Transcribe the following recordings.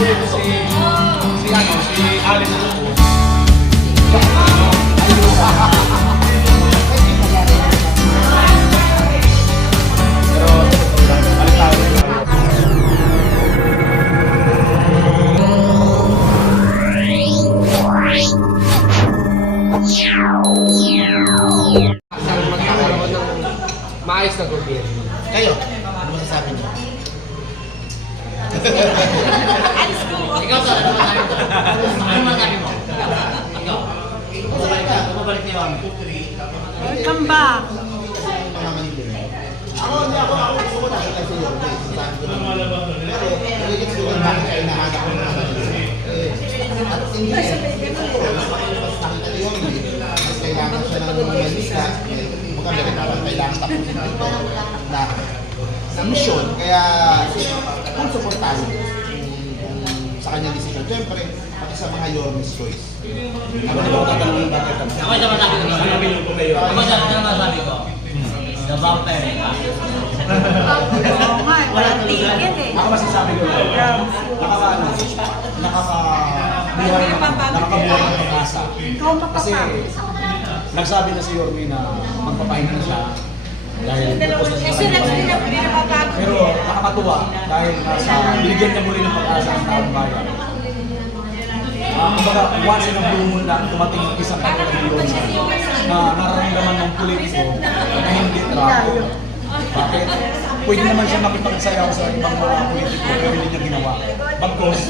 si Allen na po. Magkakaroon ng maayos na gobyerno. Kayo, ano masasabi niyo? Ikaw sa ano masasabi mo? Ikaw. Bumabalik niyo ang Welcome back. Ako gusto ko nakita si Yorme. Sabi ko naman. Pero, nagigits ko lang bakit kayo nahanap ko naman. At hindi mas nakita ni Yorme, mas kailangan siya ng mga lista. Magkabili parang kailangan tapusin dito na mission. Kaya, kung supportahan sa kanyang decision, siyempre, pati sa mga Yorme's choice. Ako na ba tatanungin bakit? Ako sa masabi ko. Sinabi niyo po kayo. Ako sa masabi ko. The vampire. Oo nga, walang ticket eh. Ako masasabi ko lang. Nakakabuhay ng pag-asa. Ikaw Kasi nagsabi na si Yorme na magpapahinga na siya dahil tapos na Kasi siya. nagpapagago. Pero nakakatuwa dahil binigyan niya muli ng pag-asa ang taong bayan. Kumbaga, once in a blue moon lang tumating yung isang pagkakabilion na nararamdaman ng politiko na hindi trapo. Bakit? Pwede naman siya makipagsayaw sa ibang mga politiko pero hindi niya ginawa. Bagkos,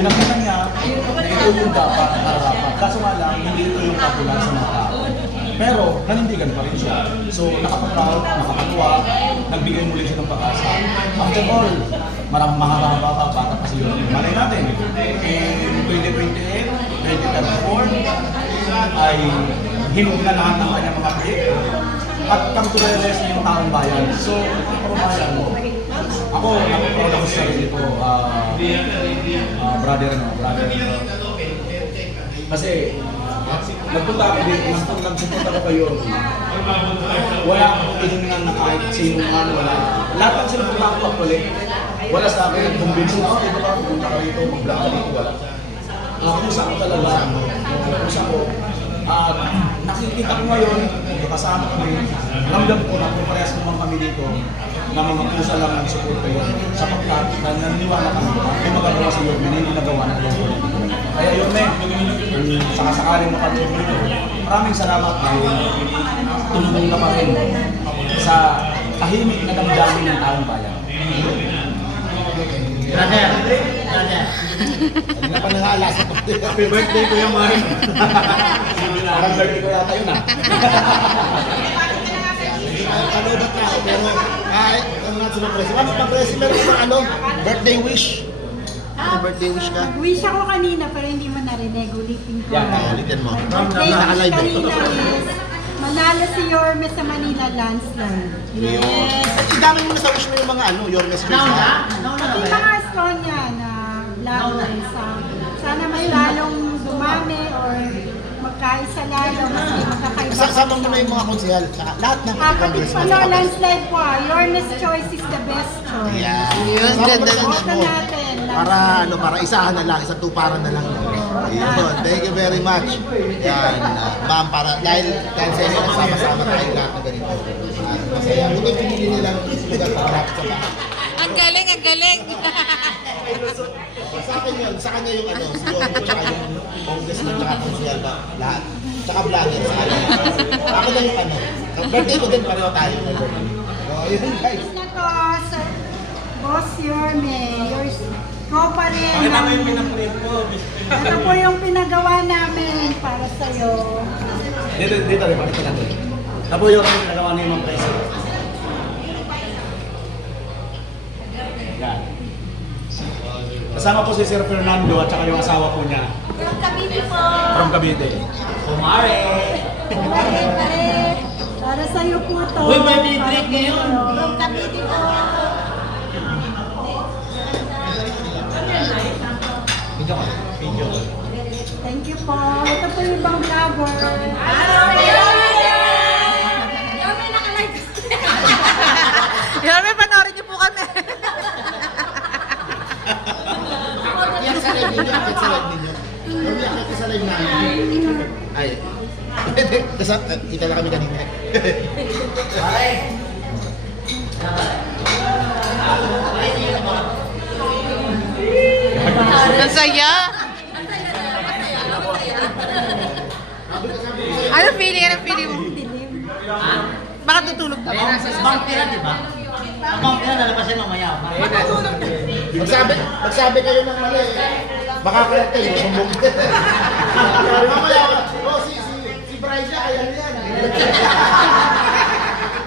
pinakita niya na ito yung dapat nararapat. Kaso nga lang, hindi ito yung popular sa mga tao. Pero, nanindigan pa rin siya. So, nakapag-proud, nakakatuwa, nagbigay muli siya ng pag-asa. After all, mahaba pa bata pa si Yorme. Malay natin, in 2028, 2034, ay hinog na lahat ng kanyang mga proyekto. At come to realize niya yung taong bayan. So, kapabayan mo. Ako, napaproud ako sa sarili ko, brother. Kasi, nagpunta ako dito, nagpunta ako kayo. Wala akong tinignan na kahit sino man, wala. Lahat ng sinupunta ako actually, wala sa akin nag-convince na, dito ka, pupunta ka rito, mag-vlog ka dito, wala. Kumusta ko talaga, kumusta ko. Nakikita ko ngayon, kasama kami, ramdam ko na kung parehas naman kami dito, na mga pusa lang ang support ko sapagkat naniniwala kami, may magagawa sa Yorme na hindi nagawa na Yorme. Kaya Yorme, sakasakaling makatulong nito, maraming salamat dahil tumulong na pa rin sa tahimik na damdamin ng taong bayan. Brother. Hindi na pa nangalas ako. Happy birthday ko yung Mari. Parang birthday ko yata yun Kalubat na ako, pero kahit ang nga sumapres. Mag-presi, meron ka ano, birthday wish. Birthday wish ka? Nag-wish ako kanina pero hindi mo narinig. Ulitin ko. Ulitin mo. Birthday wish Naka-live eh. kanina is manalo si Yorme sa Manila landslide. Yes. Ang dami mo na sa wish mo yung mga ano, Yorme's wish. Pati mga Estonia na vloggers, sana mas lalong dumami or magkaisa lalo, mas magkakaiba. Kasama mo na yung mga konsehal, saka lahat ng congressman. Landslide po, Yorme's choice is the best choice. Yeah. Yun, ganda ng Boto natin. Para isahan na lang, isang tuparan na lang. Ayun, thank you very much. Yan, ma'am, dahil sa inyo nagsama-sama tayo lahat na ganito. Masaya. Buti pinili nilang lugar para lapit sa bahay. Ang galing, ang galing. Sa akin yun, sa kanya yung ano, si Yorme, tsaka yung congressman, tsaka konsehal ba, lahat. Tsaka vlogger sa kanya. Ako na yung ano, birthday ko din, pareho tayo. So, yun guys. Na to, Sir Boss Yorme, ko pa rin. Pakita mo yung pinaprint ko. Ito po yung pinagawa namin para sa'yo. Dito rin, pakita natin. Ito yung pinagawa niyo yung mga preso. Yan. Kasama po si Sir Fernando at saka yung asawa po niya. From Cavite po. From Cavite. Kumare. Pare. Para sa'yo po to. Uy, may drink ngayon. From Cavite po. Video. Thank you po. Ito po yung ibang vlogger. Yan, may panoorin niyo po kami. live namin. Ay. Kasi kita lang kami kanina. Ang saya. Ano feeling? Ano feeling mo? Baka tutulog na. Vampira, di ba? Ang vampira nalabasin mamaya. Magsabi kayo ng mali. Baka kaya kayo, bumbong. Mamaya, si Bryce kaya yan.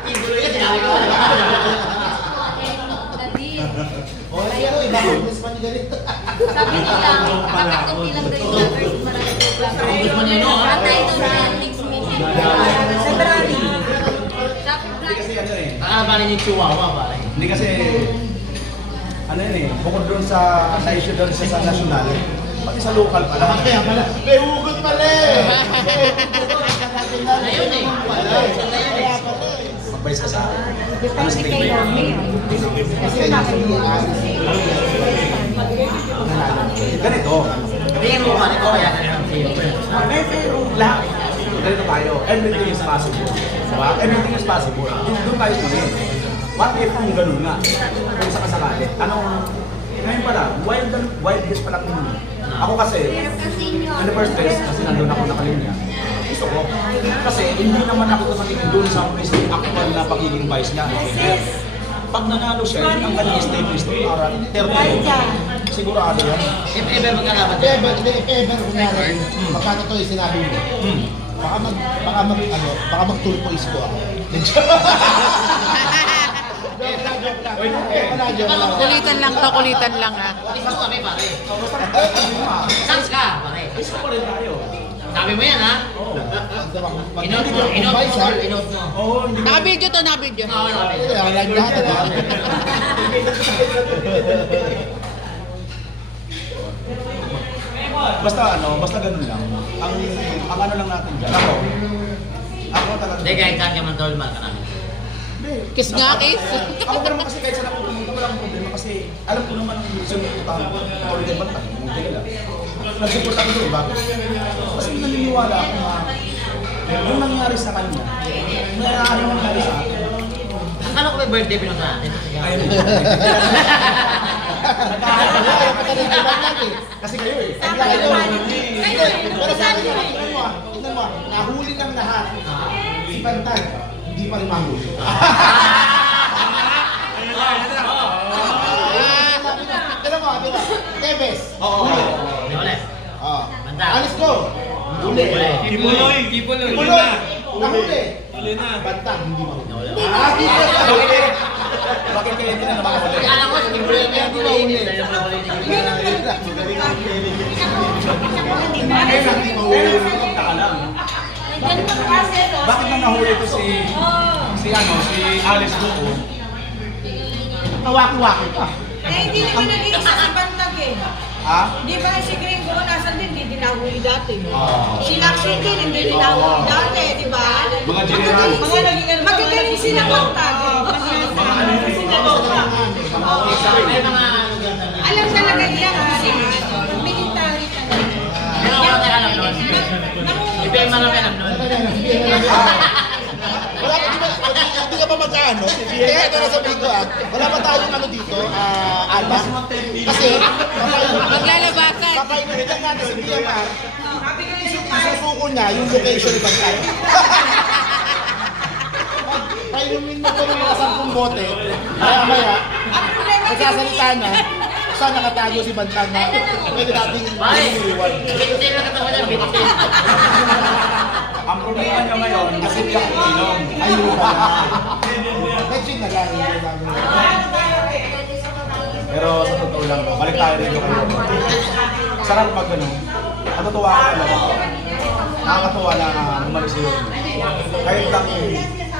Ibulo yan, sinabi ko. O, ano, iba ko, mas manigalit. Sabi nila, bakit kung bilang grade numbers, marami po lang. Gusto niya, no? Patay doon sa next meeting. February. Sabi Hindi kasi ano eh. Nakakabalin yung chihuahua ba? Hindi kasi, ano yun eh, bukod doon sa issue doon sa national, pati sa local pala. Kaya pala, may hugot pala eh. Ayun eh. Kaya pala eh. Mag-vice ka sa akin. Depende kay Romy. Kasi bakit Ganito. Sabihin mo ba, ikaw kaya Lahat. Ganito tayo. Everything is possible. Diba? Everything is possible. Doon tayo ulit. What if kung ganun nga? Kung sakasakali. Ngayon pala, wild guess pa lang yun. Ako kasi, in the first place, kasi nandun ako nakalinya. Gusto ko. Kasi hindi naman ako tumatingin doon sa mismong actual na pagiging vice niya. Pag nanalo siya, ang kanyang stable is para 30. Sigurado yan. If ever magkalaban If ever, kunyari, baka totoo yung sinabi mo, baka mag-turquoise ko ako. Kulitan lang to, kulitan lang ha. Gusto kami pare. Sans ka pare. Gusto ko rin tayo. Sabi mo yan ha? Inot mo, inot mo. Oo, hindi ko. Naka-video to, naka-video. Oo, sabi. Basta ganun lang. Ang ano lang natin dyan. Ako talaga. Hindi, kahit saan ka man tolma ka namin. Kiss nga, kiss. Ako pa naman kasi kahit saan ako pumunta, walang problema kasi alam ko naman ang sinuputahan ko. Order ba tayo? Munti lang. Nag-support ako doon, bakit? Kasi naniniwala ako na yung nangyari sa kanya, nangyari nangyari sa akin. Akala ko may birthday pinunta natin. Ayun. Kasi kayo eh. Pero sabi niya, tignan mo, nahuli ng lahat. Si Bantag, hindi pa rin mahuli. Tignan mo, di ba? Tebes, huli. Hindi ulit. Bantag. Alis ko, huli. Kipuloy. Puloy, nahuli. Bantag, hindi mahuli. Bakit kayo hindi na naman ulit? Akala ko, kipuloy yung hindi mahuli. Dahil yung mahuli niya. Ka lang. Bakit nang nahuli ko si Alice Buko? Kawaki-waki pa. Eh, hindi naman naging isa si Bantag eh. Ha? Di ba si Gringo nasan din, hindi dinahuli dati. Si Laksin din, hindi dinahuli dati, di ba? Mga general. Magagaling sila Bantag. May mga Alam talaga niya kasi military talaga. Pero wala tayo alam nun. Iba yung marami alam nun. Wala pa, hindi ka pa mag-ano. Kaya ito na sabihin ko wala pa tayong ano dito, Alba. Kasi, Maglalabasan. kakainin natin si BMR. Isusuko niya yung location ni Bantag. Painumin mo ko ng mga 10 bote, maya-maya, nagsasalita na, saan nakatago si Bantag na pwede nating Pare, iniwan. bitin na katawa niya, bitin. Ang problema niya ngayon, kasi di ako inom. Ayun pa na. Next week na lang. Pero sa totoo lang, balik tayo rin yung sarap pag ano, natutuwa ako talaga. Nakakatuwa na umalis yun. Kahit lang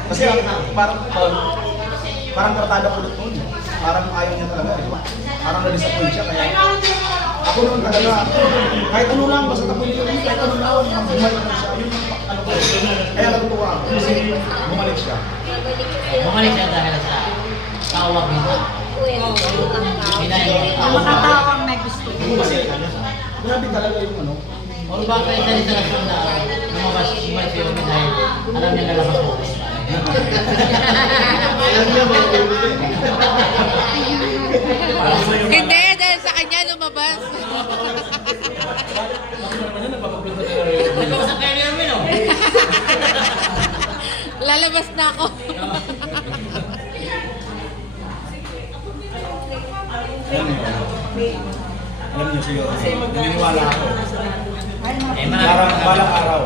kasi parang kartada ulit nun. Parang ayaw niya talaga, di ba? Parang na-disappoint siya, kaya ako noon talaga, kahit ano lang, basta tapunin ko, kahit ano lang, bumalik na siya. Yun yung ano ko. Kaya natutuwa ako kasi bumalik siya. Bumalik siya dahil sa tawag nila. Hinayang Makatawang may gusto. Kasi, grabe talaga yung ano, Kung bakit sa instalasyon na lumabas si Mike Fiona dahil alam niya nalakas ko. Alam niya mga ulit. Hindi, dahil sa kanya lumabas. Nagkausap kayo ni Erwin, oh. Lalabas na ako. Alam niyo siya, naniniwala ako. Eh, Parang balang araw,